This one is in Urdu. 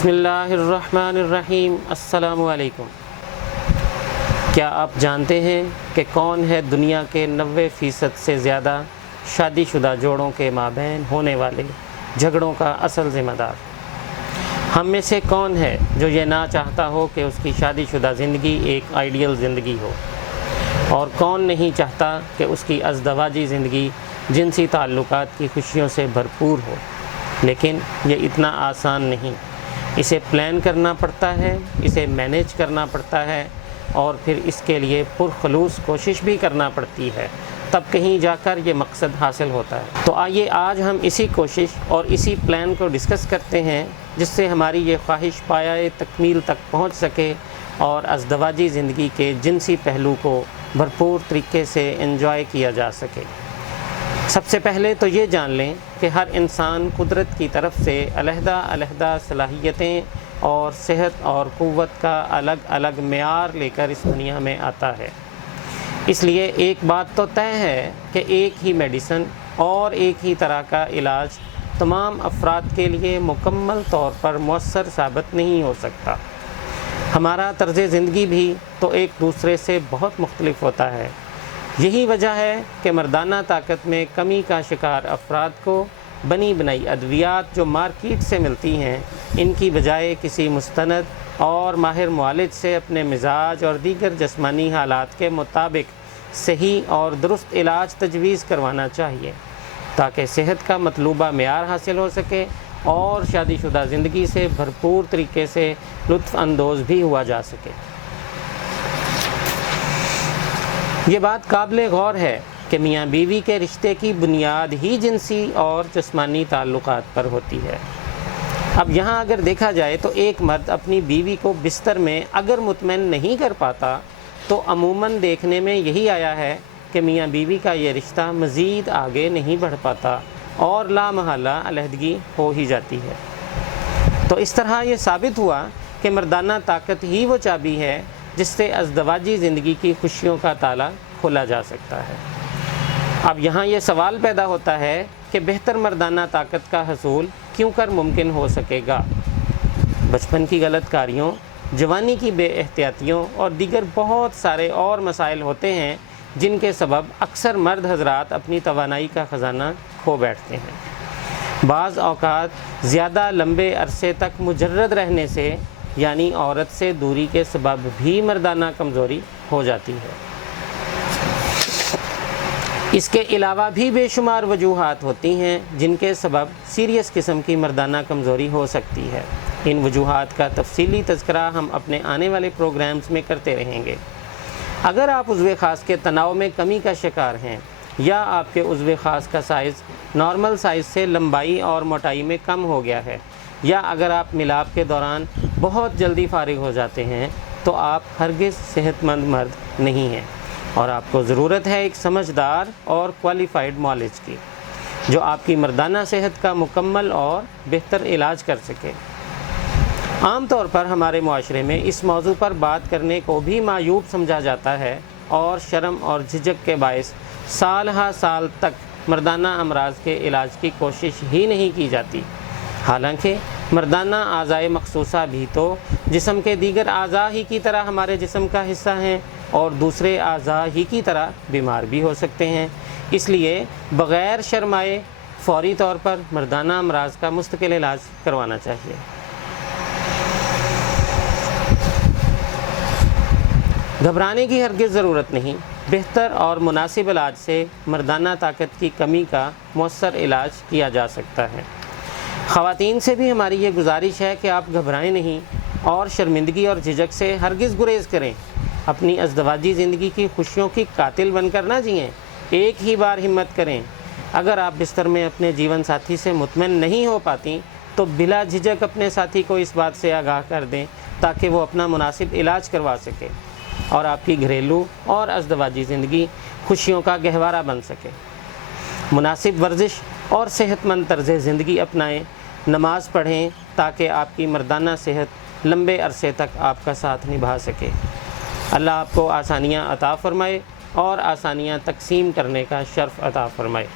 بسم اللہ الرحمن الرحیم۔ السلام علیکم۔ کیا آپ جانتے ہیں کہ کون ہے دنیا کے 90% سے زیادہ شادی شدہ جوڑوں کے مابین ہونے والے جھگڑوں کا اصل ذمہ دار؟ ہم میں سے کون ہے جو یہ نہ چاہتا ہو کہ اس کی شادی شدہ زندگی ایک آئیڈیل زندگی ہو، اور کون نہیں چاہتا کہ اس کی ازدواجی زندگی جنسی تعلقات کی خوشیوں سے بھرپور ہو؟ لیکن یہ اتنا آسان نہیں۔ اسے پلان کرنا پڑتا ہے، اسے مینیج کرنا پڑتا ہے، اور پھر اس کے لیے پرخلوص کوشش بھی کرنا پڑتی ہے، تب کہیں جا کر یہ مقصد حاصل ہوتا ہے۔ تو آئیے آج ہم اسی کوشش اور اسی پلان کو ڈسکس کرتے ہیں، جس سے ہماری یہ خواہش پایۂ تکمیل تک پہنچ سکے اور ازدواجی زندگی کے جنسی پہلو کو بھرپور طریقے سے انجوائے کیا جا سکے۔ سب سے پہلے تو یہ جان لیں کہ ہر انسان قدرت کی طرف سے علیحدہ علیحدہ صلاحیتیں اور صحت اور قوت کا الگ الگ معیار لے کر اس دنیا میں آتا ہے۔ اس لیے ایک بات تو طے ہے کہ ایک ہی میڈیسن اور ایک ہی طرح کا علاج تمام افراد کے لیے مکمل طور پر مؤثر ثابت نہیں ہو سکتا۔ ہمارا طرز زندگی بھی تو ایک دوسرے سے بہت مختلف ہوتا ہے۔ یہی وجہ ہے کہ مردانہ طاقت میں کمی کا شکار افراد کو بنی بنائی ادویات جو مارکیٹ سے ملتی ہیں، ان کی بجائے کسی مستند اور ماہر معالج سے اپنے مزاج اور دیگر جسمانی حالات کے مطابق صحیح اور درست علاج تجویز کروانا چاہیے، تاکہ صحت کا مطلوبہ معیار حاصل ہو سکے اور شادی شدہ زندگی سے بھرپور طریقے سے لطف اندوز بھی ہوا جا سکے۔ یہ بات قابل غور ہے کہ میاں بیوی کے رشتے کی بنیاد ہی جنسی اور جسمانی تعلقات پر ہوتی ہے۔ اب یہاں اگر دیکھا جائے تو ایک مرد اپنی بیوی کو بستر میں اگر مطمئن نہیں کر پاتا تو عموماً دیکھنے میں یہی آیا ہے کہ میاں بیوی کا یہ رشتہ مزید آگے نہیں بڑھ پاتا اور لامحالہ علیحدگی ہو ہی جاتی ہے۔ تو اس طرح یہ ثابت ہوا کہ مردانہ طاقت ہی وہ چابی ہے جس سے ازدواجی زندگی کی خوشیوں کا تالا کھولا جا سکتا ہے۔ اب یہاں یہ سوال پیدا ہوتا ہے کہ بہتر مردانہ طاقت کا حصول کیوں کر ممکن ہو سکے گا؟ بچپن کی غلط کاریوں، جوانی کی بے احتیاطیوں اور دیگر بہت سارے اور مسائل ہوتے ہیں جن کے سبب اکثر مرد حضرات اپنی توانائی کا خزانہ کھو بیٹھتے ہیں۔ بعض اوقات زیادہ لمبے عرصے تک مجرد رہنے سے، یعنی عورت سے دوری کے سبب بھی مردانہ کمزوری ہو جاتی ہے۔ اس کے علاوہ بھی بے شمار وجوہات ہوتی ہیں جن کے سبب سیریس قسم کی مردانہ کمزوری ہو سکتی ہے۔ ان وجوہات کا تفصیلی تذکرہ ہم اپنے آنے والے پروگرامز میں کرتے رہیں گے۔ اگر آپ عضو خاص کے تناؤ میں کمی کا شکار ہیں، یا آپ کے عضو خاص کا سائز نارمل سائز سے لمبائی اور موٹائی میں کم ہو گیا ہے، یا اگر آپ ملاپ کے دوران بہت جلدی فارغ ہو جاتے ہیں، تو آپ ہرگز صحت مند مرد نہیں ہیں، اور آپ کو ضرورت ہے ایک سمجھدار اور کوالیفائڈ معالج کی، جو آپ کی مردانہ صحت کا مکمل اور بہتر علاج کر سکے۔ عام طور پر ہمارے معاشرے میں اس موضوع پر بات کرنے کو بھی معیوب سمجھا جاتا ہے، اور شرم اور جھجک کے باعث سال ہا سال تک مردانہ امراض کے علاج کی کوشش ہی نہیں کی جاتی۔ حالانکہ مردانہ اعضائے مخصوصہ بھی تو جسم کے دیگر اعضاء ہی کی طرح ہمارے جسم کا حصہ ہیں، اور دوسرے اعضاء ہی کی طرح بیمار بھی ہو سکتے ہیں۔ اس لیے بغیر شرمائے فوری طور پر مردانہ امراض کا مستقل علاج کروانا چاہیے۔ گھبرانے کی ہرگز ضرورت نہیں۔ بہتر اور مناسب علاج سے مردانہ طاقت کی کمی کا مؤثر علاج کیا جا سکتا ہے۔ خواتین سے بھی ہماری یہ گزارش ہے کہ آپ گھبرائیں نہیں، اور شرمندگی اور جھجک سے ہرگز گریز کریں۔ اپنی ازدواجی زندگی کی خوشیوں کی قاتل بن کر نہ جئیں، ایک ہی بار ہمت کریں۔ اگر آپ بستر میں اپنے جیون ساتھی سے مطمئن نہیں ہو پاتی تو بلا جھجک اپنے ساتھی کو اس بات سے آگاہ کر دیں تاکہ وہ اپنا مناسب علاج کروا سکے، اور آپ کی گھریلو اور ازدواجی زندگی خوشیوں کا گہوارہ بن سکے۔ مناسب ورزش اور صحت مند طرز زندگی اپنائیں، نماز پڑھیں تاکہ آپ کی مردانہ صحت لمبے عرصے تک آپ کا ساتھ نبھا سکے۔ اللہ آپ کو آسانیاں عطا فرمائے اور آسانیاں تقسیم کرنے کا شرف عطا فرمائے۔